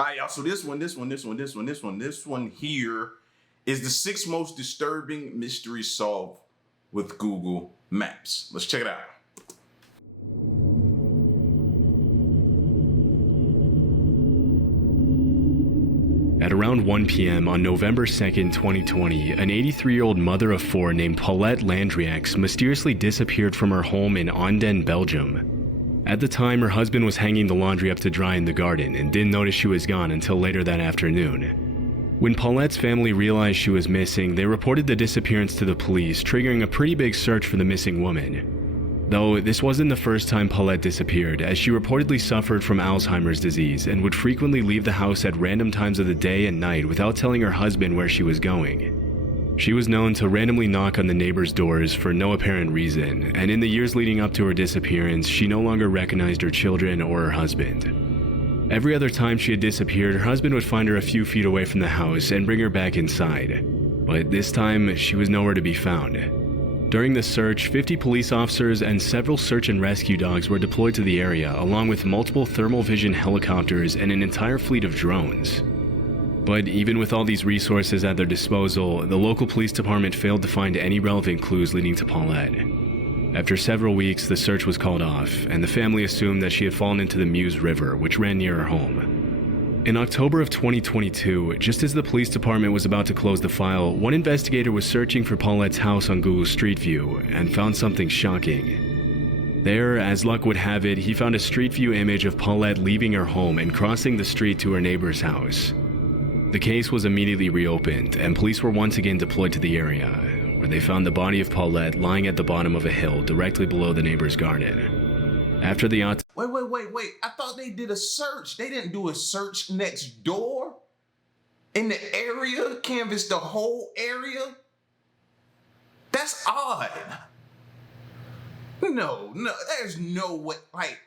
All right, y'all. So this one here is the 6 most disturbing mysteries solved with Google Maps. Let's check it out. At around 1 p.m. on November 2nd, 2020, an 83-year-old mother of 4 named Paulette Landriax mysteriously disappeared from her home in Anden, Belgium. At the time, her husband was hanging the laundry up to dry in the garden and didn't notice she was gone until later that afternoon. When Paulette's family realized she was missing, they reported the disappearance to the police, triggering a pretty big search for the missing woman. Though this wasn't the first time Paulette disappeared, as she reportedly suffered from Alzheimer's disease and would frequently leave the house at random times of the day and night without telling her husband where she was going. She was known to randomly knock on the neighbors' doors for no apparent reason, and in the years leading up to her disappearance, she no longer recognized her children or her husband. Every other time she had disappeared, her husband would find her a few feet away from the house and bring her back inside. But this time, she was nowhere to be found. During the search, 50 police officers and several search and rescue dogs were deployed to the area, along with multiple thermal vision helicopters and an entire fleet of drones. But even with all these resources at their disposal, the local police department failed to find any relevant clues leading to Paulette. After several weeks, the search was called off, and the family assumed that she had fallen into the Meuse River, which ran near her home. In October of 2022, just as the police department was about to close the file, one investigator was searching for Paulette's house on Google Street View and found something shocking. There, as luck would have it, he found a Street View image of Paulette leaving her home and crossing the street to her neighbor's house. The case was immediately reopened, and police were once again deployed to the area, where they found the body of Paulette lying at the bottom of a hill directly below the neighbor's garden. After the Wait. I thought they did a search. They didn't do a search next door? In the area? Canvass the whole area? That's odd. No, there's no way. Like,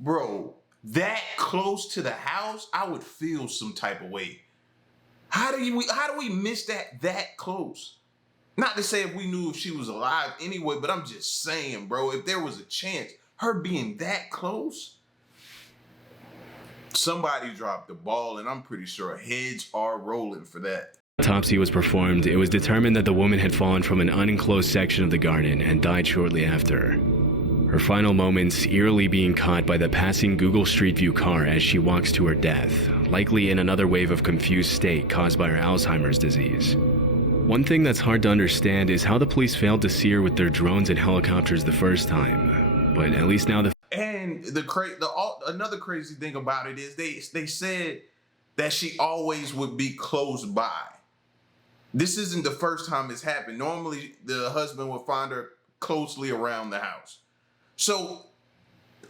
bro, that close to the house, I would feel some type of way. How do we miss that close? Not to say if we knew if she was alive anyway, but I'm just saying, bro, if there was a chance, her being that close, somebody dropped the ball, and I'm pretty sure heads are rolling for that. Autopsy was performed, it was determined that the woman had fallen from an unenclosed section of the garden and died shortly after. Her final moments eerily being caught by the passing Google Street View car as she walks to her death, likely in another wave of confused state caused by her Alzheimer's disease. One thing that's hard to understand is how the police failed to see her with their drones and helicopters the first time. But at least now another crazy thing about it is they said that she always would be close by. This isn't the first time it's happened. Normally, the husband would find her closely around the house. So,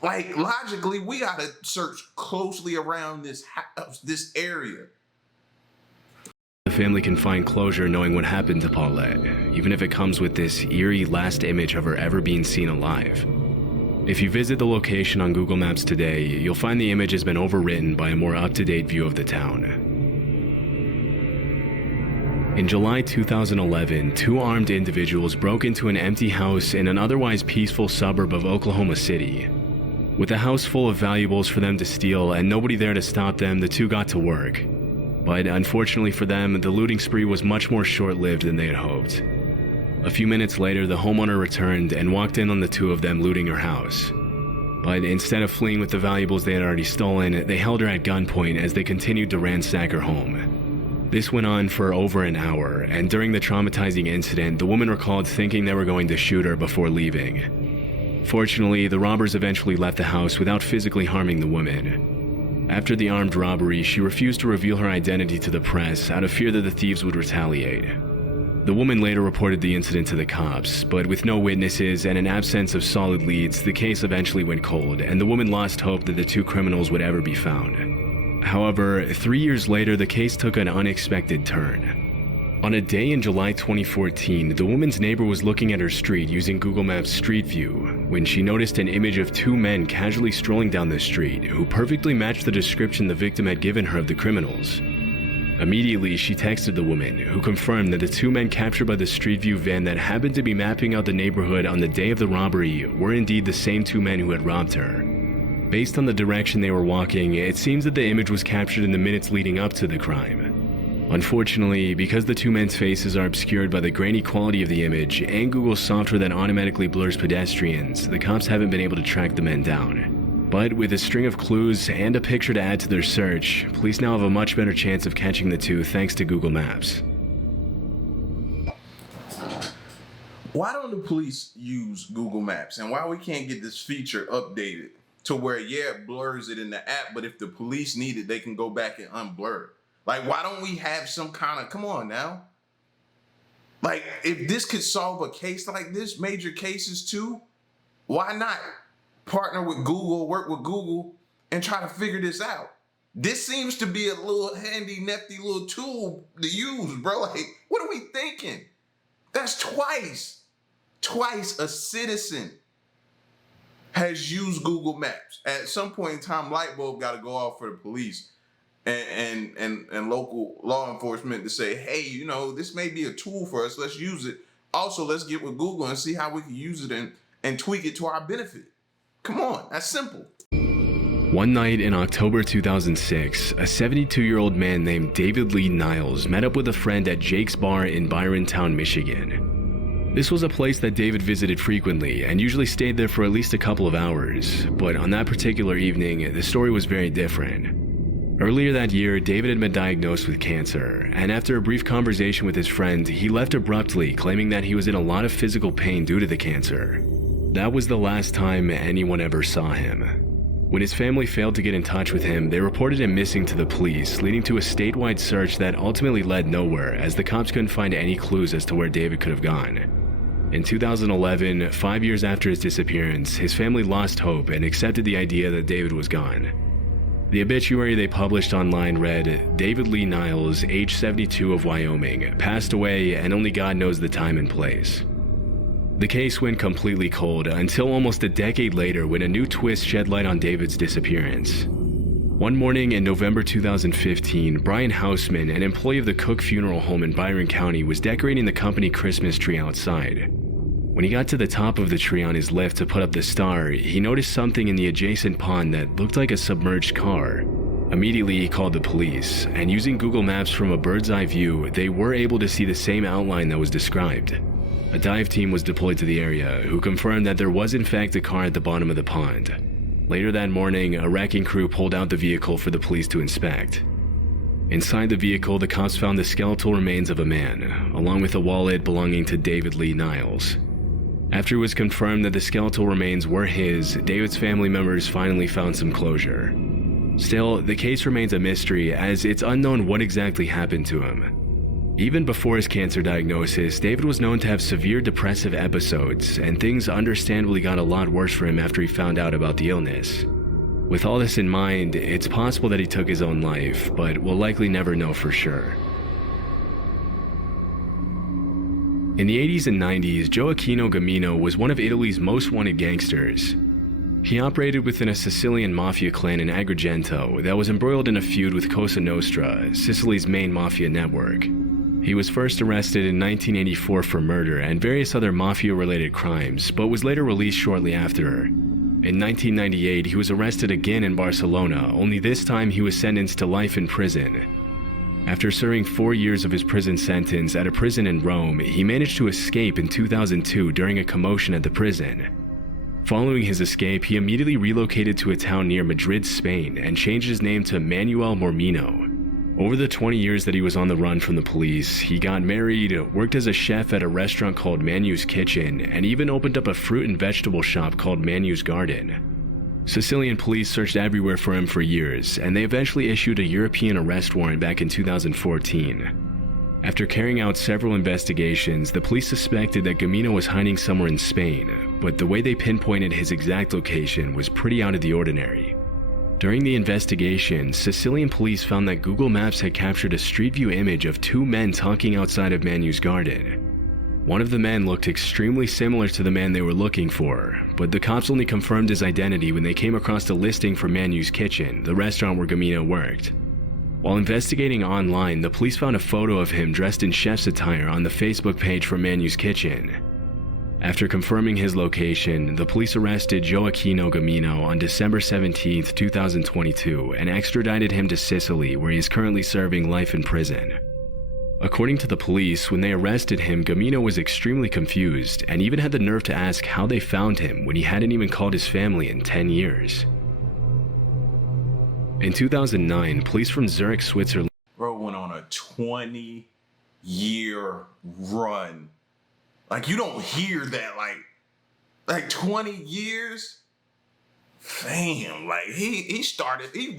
like, logically, we gotta search closely around this house, this area. The family can find closure knowing what happened to Paulette, even if it comes with this eerie last image of her ever being seen alive. If you visit the location on Google Maps today, you'll find the image has been overwritten by a more up-to-date view of the town. In July 2011, 2 armed individuals broke into an empty house in an otherwise peaceful suburb of Oklahoma City. With a house full of valuables for them to steal and nobody there to stop them, the 2 got to work. But unfortunately for them, the looting spree was much more short-lived than they had hoped. A few minutes later, the homeowner returned and walked in on the 2 of them looting her house. But instead of fleeing with the valuables they had already stolen, they held her at gunpoint as they continued to ransack her home. This went on for over an hour, and during the traumatizing incident, the woman recalled thinking they were going to shoot her before leaving. Fortunately, the robbers eventually left the house without physically harming the woman. After the armed robbery, she refused to reveal her identity to the press out of fear that the thieves would retaliate. The woman later reported the incident to the cops, but with no witnesses and an absence of solid leads, the case eventually went cold, and the woman lost hope that the 2 criminals would ever be found. However, 3 years later, the case took an unexpected turn. On a day in July 2014, the woman's neighbor was looking at her street using Google Maps Street View when she noticed an image of 2 men casually strolling down the street who perfectly matched the description the victim had given her of the criminals. Immediately, she texted the woman, who confirmed that the 2 men captured by the Street View van that happened to be mapping out the neighborhood on the day of the robbery were indeed the same 2 men who had robbed her. Based on the direction they were walking, it seems that the image was captured in the minutes leading up to the crime. Unfortunately, because the two men's faces are obscured by the grainy quality of the image and Google's software that automatically blurs pedestrians, the cops haven't been able to track the men down. But with a string of clues and a picture to add to their search, police now have a much better chance of catching the two thanks to Google Maps. Why don't the police use Google Maps, and why we can't get this feature updated to where, yeah, it blurs it in the app, but if the police need it, they can go back and unblur it? Like, why don't we have some kind of, come on now. Like, if this could solve a case like this, major cases too, why not partner with Google, work with Google, and try to figure this out? This seems to be a little handy, nifty little tool to use, bro. Like, what are we thinking? That's twice a citizen has used Google Maps. At some point in time, light bulb got to go off for the police and local law enforcement to say, hey, you know, this may be a tool for us. Let's use it. Also, let's get with Google and see how we can use it and tweak it to our benefit. Come on, that's simple. One night in October 2006, a 72-year-old man named David Lee Niles met up with a friend at Jake's Bar in Byrontown, Michigan. This was a place that David visited frequently and usually stayed there for at least a couple of hours, but on that particular evening, the story was very different. Earlier that year, David had been diagnosed with cancer, and after a brief conversation with his friend, he left abruptly, claiming that he was in a lot of physical pain due to the cancer. That was the last time anyone ever saw him. When his family failed to get in touch with him, they reported him missing to the police, leading to a statewide search that ultimately led nowhere, as the cops couldn't find any clues as to where David could have gone. In 2011, 5 years after his disappearance, his family lost hope and accepted the idea that David was gone. The obituary they published online read, David Lee Niles, age 72 of Wyoming, passed away and only God knows the time and place. The case went completely cold until almost a decade later when a new twist shed light on David's disappearance. One morning in November 2015, Brian Hausman, an employee of the Cook Funeral Home in Byron County, was decorating the company Christmas tree outside. When he got to the top of the tree on his lift to put up the star, he noticed something in the adjacent pond that looked like a submerged car. Immediately, he called the police, and using Google Maps from a bird's eye view, they were able to see the same outline that was described. A dive team was deployed to the area, who confirmed that there was in fact a car at the bottom of the pond. Later that morning, a wrecking crew pulled out the vehicle for the police to inspect. Inside the vehicle, the cops found the skeletal remains of a man, along with a wallet belonging to David Lee Niles. After it was confirmed that the skeletal remains were his, David's family members finally found some closure. Still, the case remains a mystery, as it's unknown what exactly happened to him. Even before his cancer diagnosis, David was known to have severe depressive episodes, and things understandably got a lot worse for him after he found out about the illness. With all this in mind, it's possible that he took his own life, but we'll likely never know for sure. In the 80s and 90s, Gioacchino Gamino was one of Italy's most wanted gangsters. He operated within a Sicilian Mafia clan in Agrigento that was embroiled in a feud with Cosa Nostra, Sicily's main mafia network. He was first arrested in 1984 for murder and various other mafia-related crimes, but was later released shortly after. In 1998, he was arrested again in Barcelona, only this time he was sentenced to life in prison. After serving 4 years of his prison sentence at a prison in Rome, he managed to escape in 2002 during a commotion at the prison. Following his escape, he immediately relocated to a town near Madrid, Spain, and changed his name to Manuel Mormino. Over the 20 years that he was on the run from the police, he got married, worked as a chef at a restaurant called Manu's Kitchen, and even opened up a fruit and vegetable shop called Manu's Garden. Sicilian police searched everywhere for him for years, and they eventually issued a European arrest warrant back in 2014. After carrying out several investigations, the police suspected that Gamino was hiding somewhere in Spain, but the way they pinpointed his exact location was pretty out of the ordinary. During the investigation, Sicilian police found that Google Maps had captured a street view image of two men talking outside of Manu's garden. One of the men looked extremely similar to the man they were looking for, but the cops only confirmed his identity when they came across a listing for Manu's Kitchen, the restaurant where Gamino worked. While investigating online, the police found a photo of him dressed in chef's attire on the Facebook page for Manu's Kitchen. After confirming his location, the police arrested Joaquino Gamino on December 17, 2022, and extradited him to Sicily, where he is currently serving life in prison. According to the police, when they arrested him, Gamino was extremely confused and even had the nerve to ask how they found him when he hadn't even called his family in 10 years. In 2009, police from Zurich, Switzerland went on a 20-year run. Like, you don't hear that, like 20 years? Fam, like, he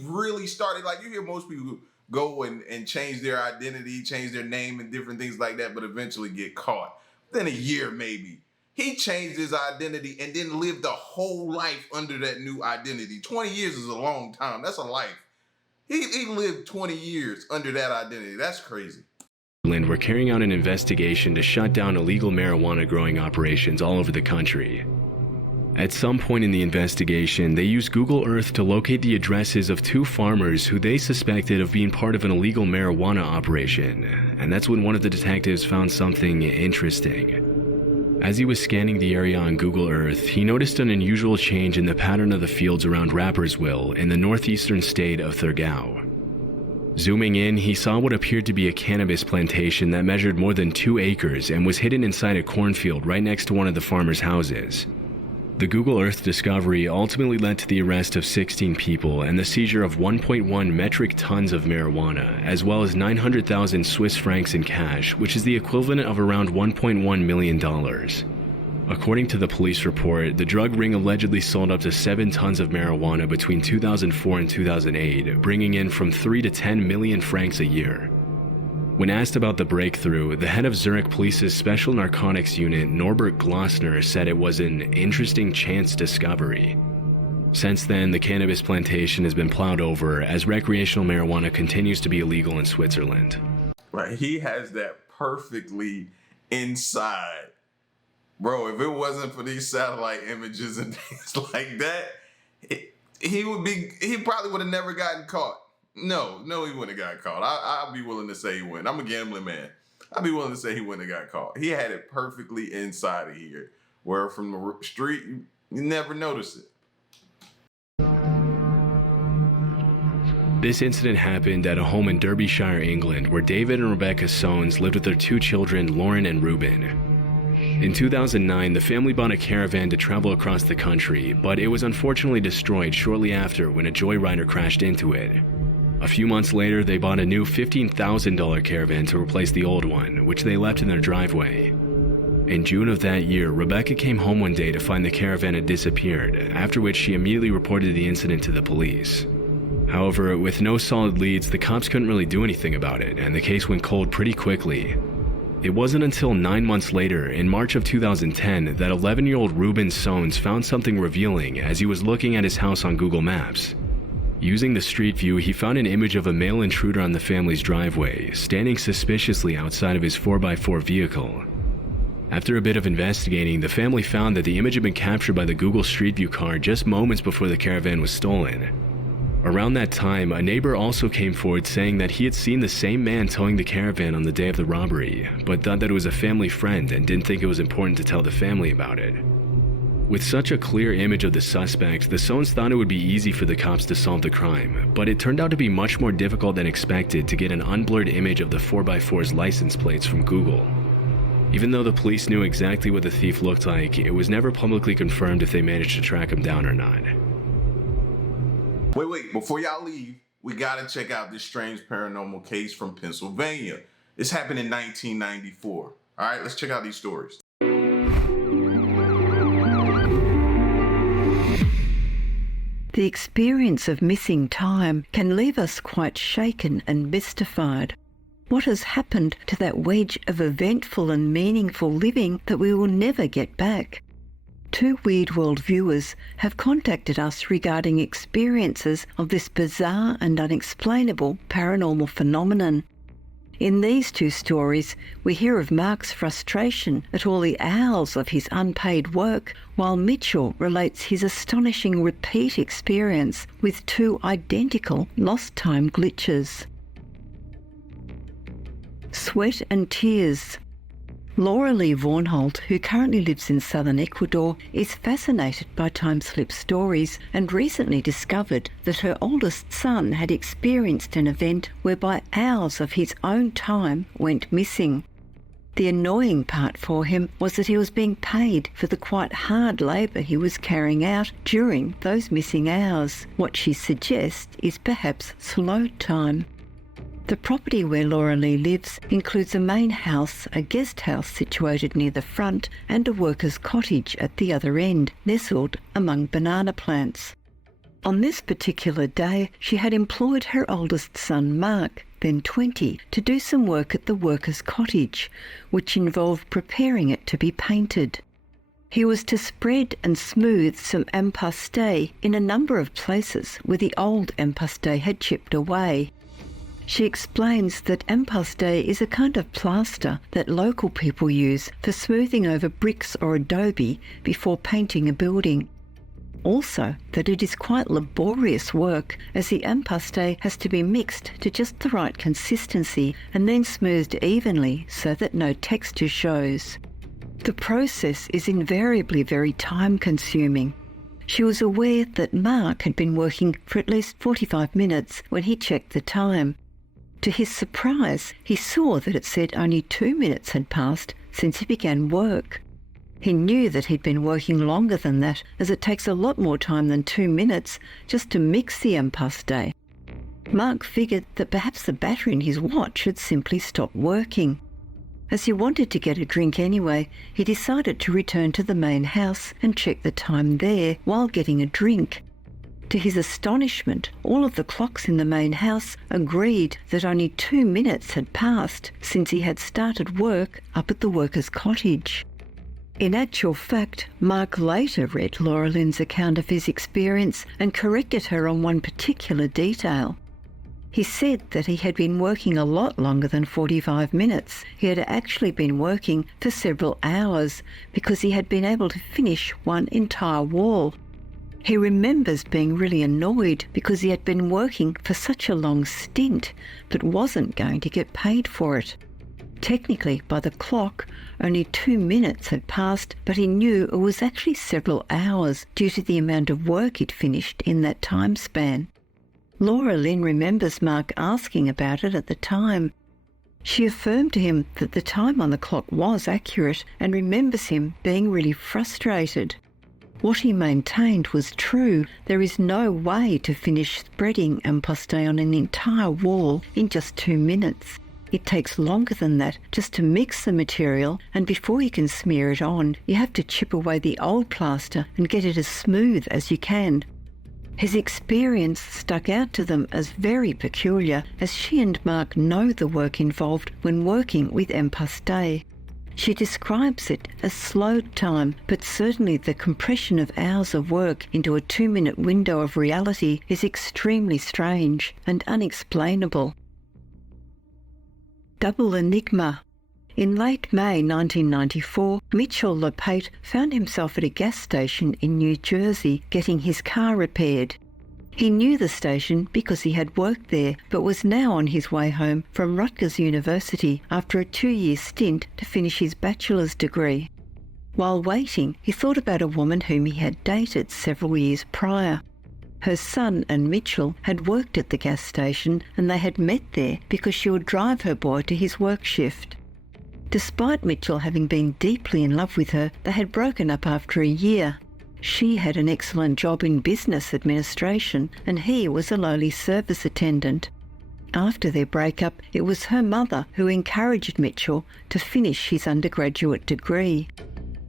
really started, like, you hear most people go and change their identity, change their name and different things like that, but eventually get caught. Then a year, maybe. He changed his identity and then lived a whole life under that new identity. 20 years is a long time. That's a life. He lived 20 years under that identity. That's crazy. Were carrying out an investigation to shut down illegal marijuana growing operations all over the country. At some point in the investigation, they used Google Earth to locate the addresses of 2 farmers who they suspected of being part of an illegal marijuana operation, and that's when one of the detectives found something interesting. As he was scanning the area on Google Earth, he noticed an unusual change in the pattern of the fields around Rapperswil in the northeastern state of Thurgau. Zooming in, he saw what appeared to be a cannabis plantation that measured more than 2 acres and was hidden inside a cornfield right next to one of the farmers' houses. The Google Earth discovery ultimately led to the arrest of 16 people and the seizure of 1.1 metric tons of marijuana, as well as 900,000 Swiss francs in cash, which is the equivalent of around $1.1 million. According to the police report, the drug ring allegedly sold up to 7 tons of marijuana between 2004 and 2008, bringing in from 3 to 10 million francs a year. When asked about the breakthrough, the head of Zurich Police's Special Narcotics Unit, Norbert Glossner, said it was an interesting chance discovery. Since then, the cannabis plantation has been plowed over as recreational marijuana continues to be illegal in Switzerland. Right, he has that perfectly inside. Bro, if it wasn't for these satellite images and things like that, he probably would have never gotten caught. No, he wouldn't have got caught. I'll be willing to say he wouldn't. I'm a gambling man. I'll be willing to say he wouldn't have got caught. He had it perfectly inside of here, where from the street, you never notice it. This incident happened at a home in Derbyshire, England, where David and Rebecca Soanes lived with their 2 children, Lauren and Ruben. In 2009, the family bought a caravan to travel across the country, but it was unfortunately destroyed shortly after when a joyrider crashed into it. A few months later, they bought a new $15,000 caravan to replace the old one, which they left in their driveway. In June of that year, Rebecca came home one day to find the caravan had disappeared, after which she immediately reported the incident to the police. However, with no solid leads, the cops couldn't really do anything about it, and the case went cold pretty quickly. It wasn't until 9 months later, in March of 2010, that 11-year-old Ruben Soanes found something revealing as he was looking at his house on Google Maps. Using the street view, he found an image of a male intruder on the family's driveway, standing suspiciously outside of his 4x4 vehicle. After a bit of investigating, the family found that the image had been captured by the Google Street View car just moments before the caravan was stolen. Around that time, a neighbor also came forward saying that he had seen the same man towing the caravan on the day of the robbery, but thought that it was a family friend and didn't think it was important to tell the family about it. With such a clear image of the suspect, the Soanes thought it would be easy for the cops to solve the crime, but it turned out to be much more difficult than expected to get an unblurred image of the 4x4's license plates from Google. Even though the police knew exactly what the thief looked like, it was never publicly confirmed if they managed to track him down or not. Wait, before y'all leave, we gotta check out this strange paranormal case from Pennsylvania. This happened in 1994. All right, let's check out these stories. The experience of missing time can leave us quite shaken and mystified. What has happened to that wedge of eventful and meaningful living that we will never get back? 2 Weird World viewers have contacted us regarding experiences of this bizarre and unexplainable paranormal phenomenon. In these 2 stories, we hear of Mark's frustration at all the hours of his unpaid work, while Mitchell relates his astonishing repeat experience with 2 identical lost time glitches. Sweat and tears. Laura Lee Vaughanholt, who currently lives in southern Ecuador, is fascinated by time-slip stories and recently discovered that her oldest son had experienced an event whereby hours of his own time went missing. The annoying part for him was that he was being paid for the quite hard labour he was carrying out during those missing hours. What she suggests is perhaps slow time. The property where Laura Lee lives includes a main house, a guest house situated near the front, and a worker's cottage at the other end, nestled among banana plants. On this particular day, she had employed her oldest son, Mark, then 20, to do some work at the worker's cottage, which involved preparing it to be painted. He was to spread and smooth some impaste in a number of places where the old impaste had chipped away. She explains that impaste is a kind of plaster that local people use for smoothing over bricks or adobe before painting a building. Also, that it is quite laborious work, as the impaste has to be mixed to just the right consistency and then smoothed evenly so that no texture shows. The process is invariably very time-consuming. She was aware that Mark had been working for at least 45 minutes when he checked the time. To his surprise, he saw that it said only 2 minutes had passed since he began work. He knew that he'd been working longer than that, as it takes a lot more time than 2 minutes just to mix the impaste. Mark figured that perhaps the battery in his watch had simply stopped working. As he wanted to get a drink anyway, he decided to return to the main house and check the time there while getting a drink. To his astonishment, all of the clocks in the main house agreed that only 2 minutes had passed since he had started work up at the worker's cottage. In actual fact, Mark later read Laura Lynn's account of his experience and corrected her on one particular detail. He said that he had been working a lot longer than 45 minutes. He had actually been working for several hours because he had been able to finish one entire wall. He remembers being really annoyed because he had been working for such a long stint but wasn't going to get paid for it. Technically, by the clock, only 2 minutes had passed, but he knew it was actually several hours due to the amount of work he'd finished in that time span. Laura Lynn remembers Mark asking about it at the time. She affirmed to him that the time on the clock was accurate and remembers him being really frustrated. What he maintained was true. There is no way to finish spreading impaste on an entire wall in just 2 minutes. It takes longer than that just to mix the material, and before you can smear it on, you have to chip away the old plaster and get it as smooth as you can. His experience stuck out to them as very peculiar, as she and Mark know the work involved when working with impaste. She describes it as slow time, but certainly the compression of hours of work into a 2-minute window of reality is extremely strange and unexplainable. Double enigma. In late May 1994, Mitchell LePate found himself at a gas station in New Jersey getting his car repaired. He knew the station because he had worked there, but was now on his way home from Rutgers University after a 2-year stint to finish his bachelor's degree. While waiting, he thought about a woman whom he had dated several years prior. Her son and Mitchell had worked at the gas station, and they had met there because she would drive her boy to his work shift. Despite Mitchell having been deeply in love with her, they had broken up after a year. She had an excellent job in business administration, and he was a lowly service attendant. After their breakup, it was her mother who encouraged Mitchell to finish his undergraduate degree.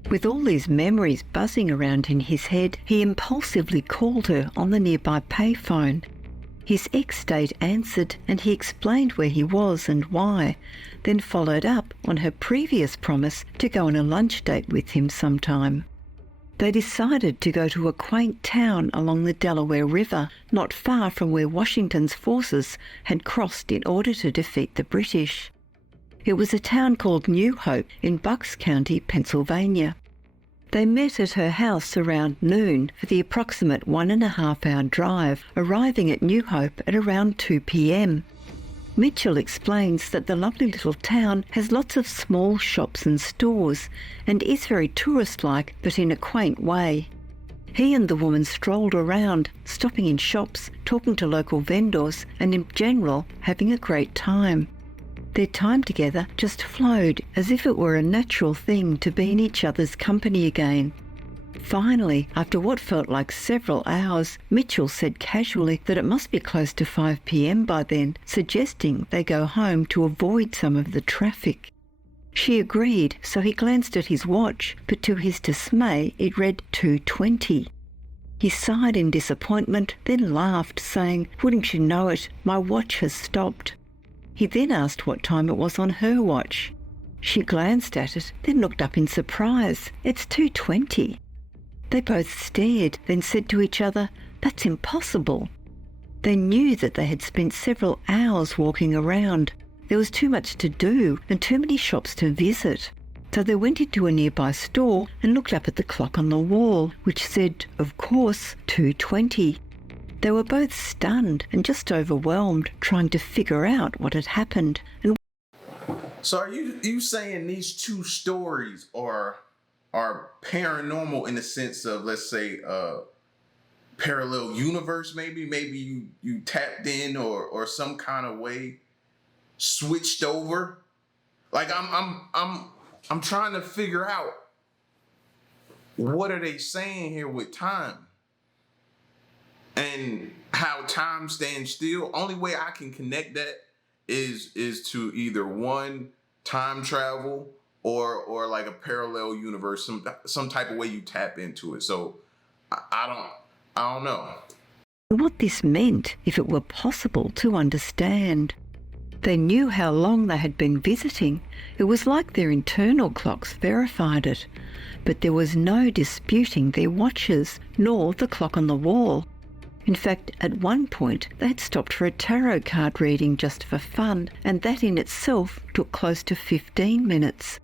With all these memories buzzing around in his head, he impulsively called her on the nearby payphone. His ex-date answered, and he explained where he was and why, then followed up on her previous promise to go on a lunch date with him sometime. They decided to go to a quaint town along the Delaware River, not far from where Washington's forces had crossed in order to defeat the British. It was a town called New Hope in Bucks County, Pennsylvania. They met at her house around noon for the approximate 1.5-hour drive, arriving at New Hope at around 2 p.m. Mitchell explains that the lovely little town has lots of small shops and stores and is very tourist-like, but in a quaint way. He and the woman strolled around, stopping in shops, talking to local vendors, and in general having a great time. Their time together just flowed as if it were a natural thing to be in each other's company again. Finally, after what felt like several hours, Mitchell said casually that it must be close to 5 p.m. by then, suggesting they go home to avoid some of the traffic. She agreed, so he glanced at his watch, but to his dismay it read 2:20. He sighed in disappointment, then laughed, saying, "Wouldn't you know it, my watch has stopped." He then asked what time it was on her watch. She glanced at it, then looked up in surprise. "It's 2:20. They both stared, then said to each other, "That's impossible." They knew that they had spent several hours walking around. There was too much to do and too many shops to visit. So they went into a nearby store and looked up at the clock on the wall, which said, of course, 2:20. They were both stunned and just overwhelmed, trying to figure out what had happened. And So are you saying these two stories are paranormal in the sense of, let's say, parallel universe? Maybe you tapped in or some kind of way switched over. Like I'm trying to figure out, what are they saying here with time and how time stands still? Only way I can connect that is to either one, time travel, or like a parallel universe, some type of way you tap into it. So I don't know what this meant, if it were possible to understand. They knew how long they had been visiting. It was like their internal clocks verified it. But there was no disputing their watches, nor the clock on the wall. In fact, at one point, they had stopped for a tarot card reading just for fun, and that in itself took close to 15 minutes.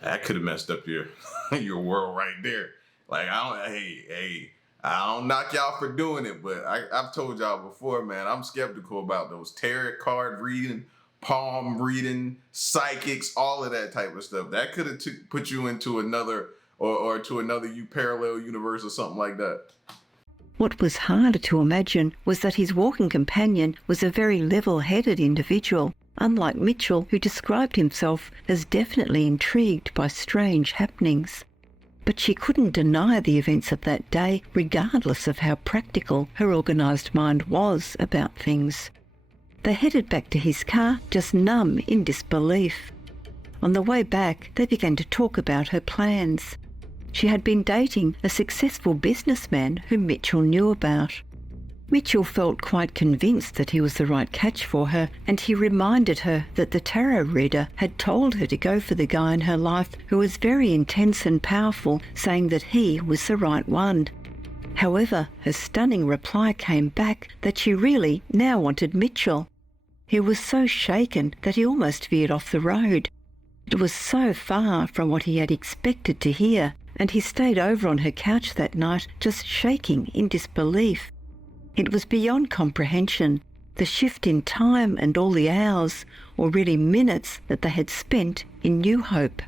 That could have messed up your your world right there. Like, I don't knock y'all for doing it, but I've told y'all before, man, I'm skeptical about those tarot card reading, palm reading, psychics, all of that type of stuff. That could have put you into another or to another parallel universe or something like that. What was harder to imagine was that his walking companion was a very level-headed individual, unlike Mitchell, who described himself as definitely intrigued by strange happenings. But she couldn't deny the events of that day, regardless of how practical her organised mind was about things. They headed back to his car, just numb in disbelief. On the way back, they began to talk about her plans. She had been dating a successful businessman whom Mitchell knew about. Mitchell felt quite convinced that he was the right catch for her, and he reminded her that the tarot reader had told her to go for the guy in her life who was very intense and powerful, saying that he was the right one. However, her stunning reply came back that she really now wanted Mitchell. He was so shaken that he almost veered off the road. It was so far from what he had expected to hear, and he stayed over on her couch that night, just shaking in disbelief. It was beyond comprehension, the shift in time and all the hours, or really minutes, that they had spent in New Hope.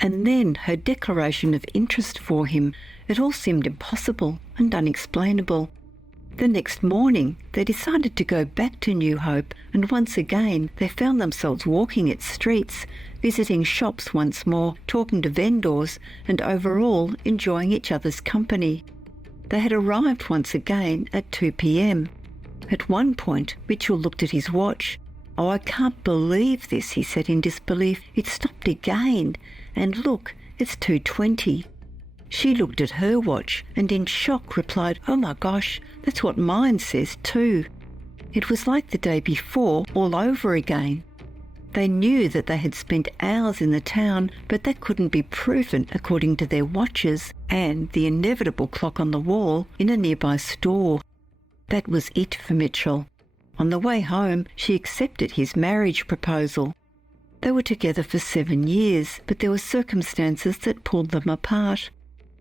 And then her declaration of interest for him. It all seemed impossible and unexplainable. The next morning, they decided to go back to New Hope, and once again they found themselves walking its streets, visiting shops once more, talking to vendors, and overall enjoying each other's company. They had arrived once again at 2 p.m. At one point, Mitchell looked at his watch. "Oh, I can't believe this," he said in disbelief. "It stopped again. And look, it's 2:20. She looked at her watch and in shock replied, "Oh my gosh, that's what mine says too." It was like the day before all over again. They knew that they had spent hours in the town, but that couldn't be proven according to their watches and the inevitable clock on the wall in a nearby store. That was it for Mitchell. On the way home, she accepted his marriage proposal. They were together for 7 years, but there were circumstances that pulled them apart.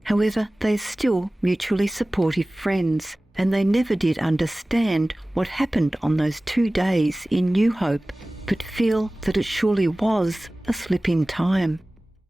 However, they are still mutually supportive friends, and they never did understand what happened on those 2 days in New Hope, but feel that it surely was a slip in time.